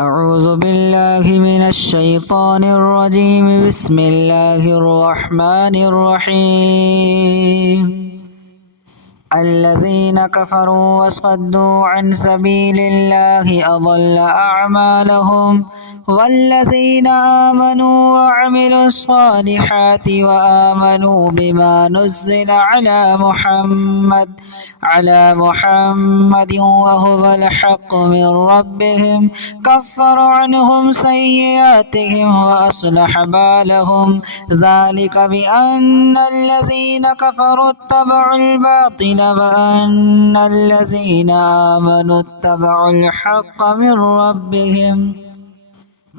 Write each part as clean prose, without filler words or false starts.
أعوذ بالله من الشيطان الرجيم. بسم الله الرحمن الرحيم. الذين كفروا وصدوا عن سبيل الله أضل أعمالهم، والذين آمنوا وعملوا الصالحات وآمنوا بما نزل على محمد وهو الحق من ربهم كفر عنهم سيئاتهم وأصلح بالهم، ذلك بأن الذين كفروا اتبعوا الباطل وأن الذين آمنوا اتبعوا الحق من ربهم.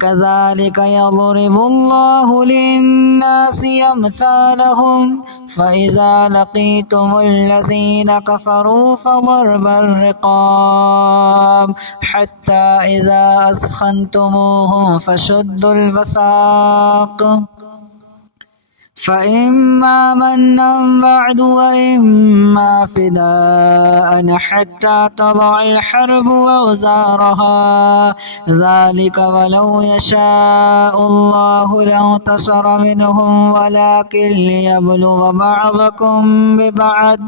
كذلك يضرب الله للناس أمثالهم، فإذا لقيتم الذين كفروا فضرب الرقاب حتى إذا أثخنتموهم فشدوا الوثاق، فإما منا بعد وإما فداء حتى تضع الحرب أوزارها، ذلك ولو يشاء الله لانتصر منهم ولكن ليبلو بعضكم ببعض،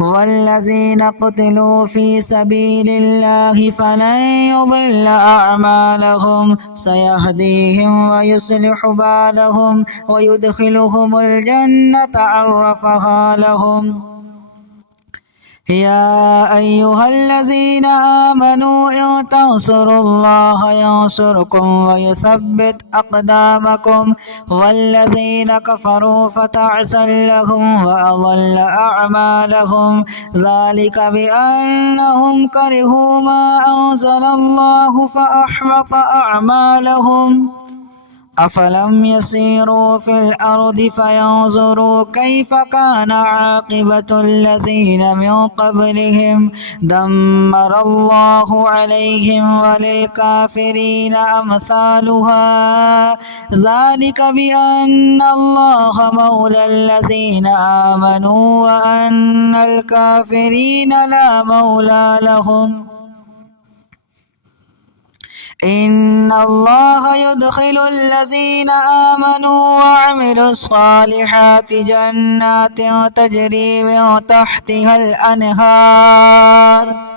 والذين قتلوا في سبيل الله فلن يضل أعمالهم، سيهديهم ويصلح بالهم ويدخلهم الجنة عرفها لهم. يا أيها الذين آمنوا إن تنصروا الله ينصركم ويثبت أقدامكم، والذين كفروا فتعسا لهم وأضل أعمالهم، ذلك بأنهم كرهوا ما أنزل الله فأحبط أعمالهم. أفلم يسيروا في الأرض فينظروا كيف كان عاقبة الذين من قبلهم، دمر الله عليهم وللكافرين أمثالها، ذلك بأن الله مولى الذين آمنوا وأن الكافرين لا مولى لهم. إن الله يدخل الذين آمنوا وعملوا الصالحات جنات تجري من تحتها الأنهار،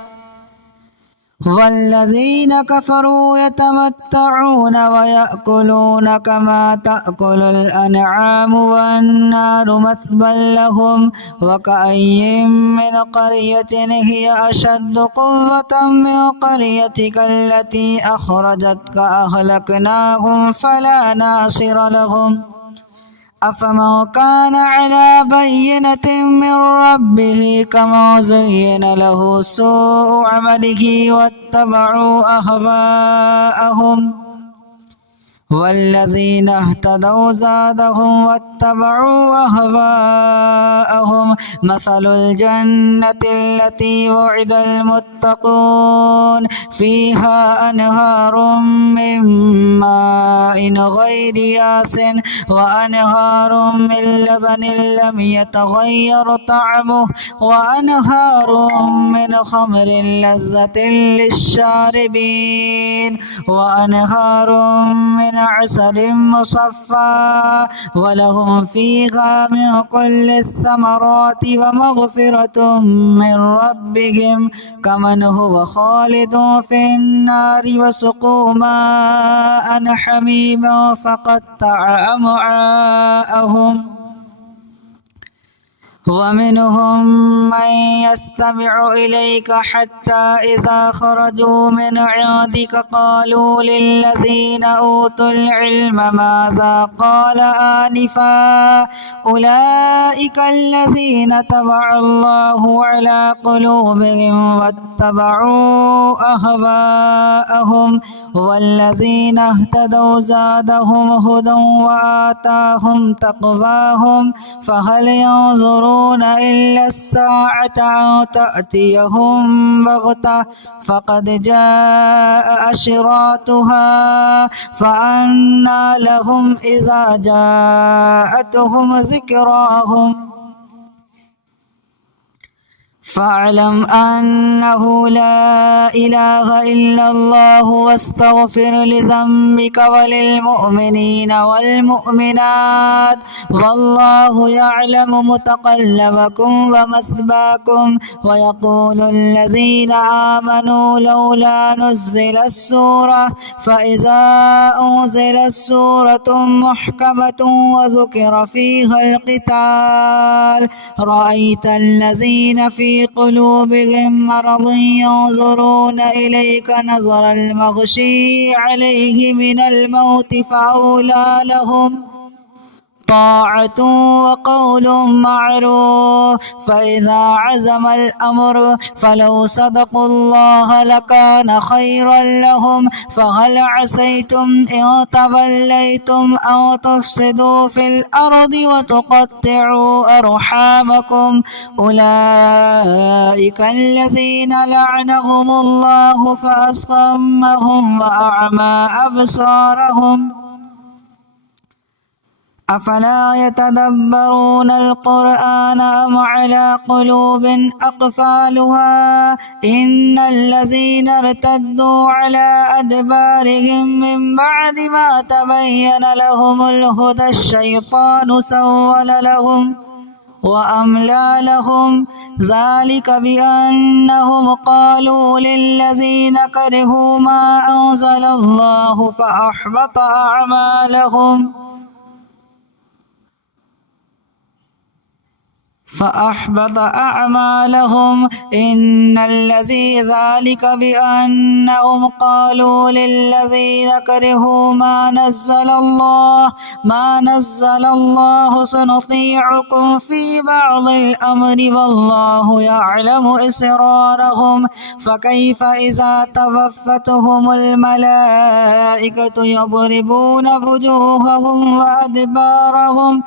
والذين كفروا يتمتعون ويأكلون كما تأكل الأنعام والنار مثوى لهم. وكأي من قرية هي أشد قوة من قريتك التي أخرجتك أهلكناهم فلا ناصر لهم. أفمن كان على بينة من ربه كمن زين له سوء عمله واتبعوا أهواءهم، والذين اهتدوا زادهم واتبعوا أهواءهم. مثل الجنة التي وعد المتقون فيها أنهار من ماء غير ياس وأنهار من لبن لم يتغير طعمه وأنهار من خمر لذة للشاربين وأنهار من عسل مصفى، ولهم فيها من كل الثمرات ومغفرة من ربهم كمن هو خالد في النار وسقوا ماء حميما فقطع أمعاءهم. ومنهم من يستمع إليك حتى إذا خرجوا من عندك قالوا للذين أوتوا العلم ماذا قال آنفا، أولئك الذين طبع الله على قلوبهم واتبعوا أهواءهم، والذين اهتدوا زادهم هدى وآتاهم تقواهم، فهل ينظرون إلا الساعة أن تأتيهم بغتة فقد جاء أشراطها، فأنى لهم إذا جاءتهم ذكراهم فاعلم أنه لا إله إلا الله واستغفر لذنبك وللمؤمنين والمؤمنات والله يعلم متقلبكم ومثواكم. ويقول الذين آمنوا لولا نزل السورة فإذا أنزلت سورة محكمة وذكر فيها القتال رأيت الذين في قلوبهم مرض ينظرون إليك نظر المغشي عليه من الموت فأولى لهم طاعة وقول معروف. فإذا عزم الأمر فلو صدقوا الله لكان خيرا لهم. فهل عسيتم إن توليتم أو تفسدوا في الأرض وتقطعوا أرحامكم أولئك الذين لعنهم الله فأصمهم وأعمى أبصارهم أفلا يتدبرون القرآن أم على قلوب أقفالها إن الذين ارتدوا على أدبارهم من بعد ما تبين لهم الهدى الشيطان سول لهم وأملى لهم ذلك بأنهم قالوا للذين كرهوا ما أنزل الله فأحبط أعمالهم إن الذي ذلك بأنهم قالوا للذين كرهوا ما نزل الله سنطيعكم في بعض الأمر والله يعلم إسرارهم فكيف إذا توفتهم الملائكة يضربون وجوههم وأدبارهم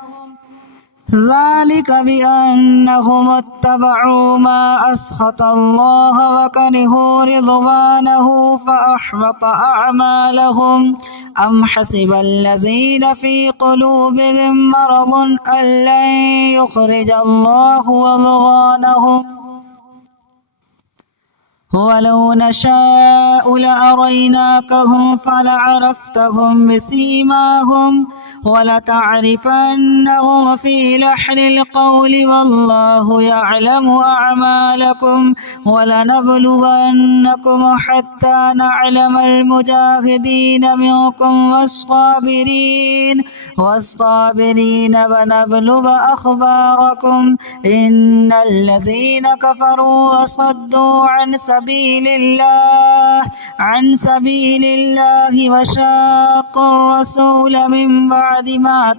ذلك بأنهم اتبعوا ما أسخط الله وكرهوا رضوانه فأحبط أعمالهم. أم حسب الذين في قلوبهم مرض أن لن يخرج الله أضغانهم ولو نشاء لأريناكهم فلعرفتهم بسيماهم ولتعرفنهم في لحن القول والله يعلم أعمالكم ولنبلونكم حتى نعلم المجاهدين منكم والصابرين ونبلو أخباركم إن الذين كفروا وصدوا عن سبيل الله وشاقوا الرسول من بعد ما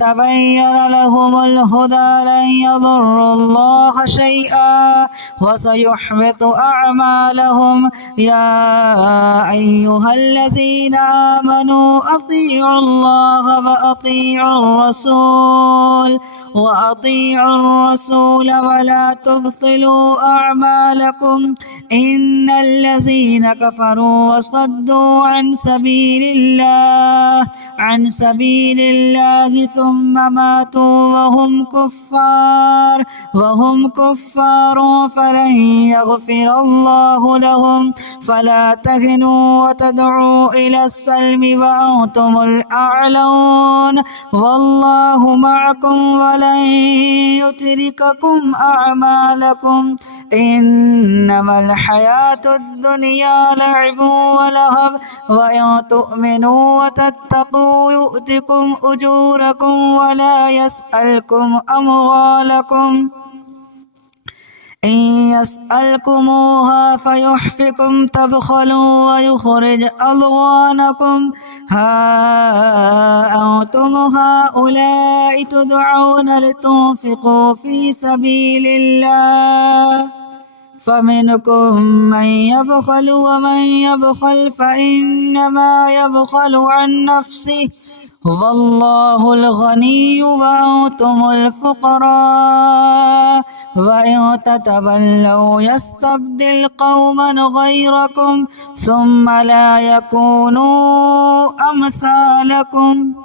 تبين لهم الهدى لن يضروا الله شيئا وسيحبط أعمالهم. يا أيها الذين آمنوا أطيعوا الله وأطيعوا الرسول ولا تبطلوا أعمالكم إن الذين كفروا وصدوا عن سبيل الله ثم ماتوا وهم كفار فلن يغفر الله لهم. فلا تهنوا وتدعوا إلى السلم وأنتم الأعلون والله معكم ولن يترككم أعمالكم إنما الحياة الدنيا لعب ولهو وإن تؤمنوا وتتقوا يؤتكم أجوركم ولا يسألكم أموالكم إن يسألكموها فيحفكم تبخلوا ويخرج أضغانكم ها أنتم هؤلاء تدعون لتنفقوا في سبيل الله فمنكم من يبخل ومن يبخل فإنما يبخل عن نفسه والله الغني وأنتم الفقراء وإن تتولوا يستبدل قوما غيركم ثم لا يكونوا أمثالكم.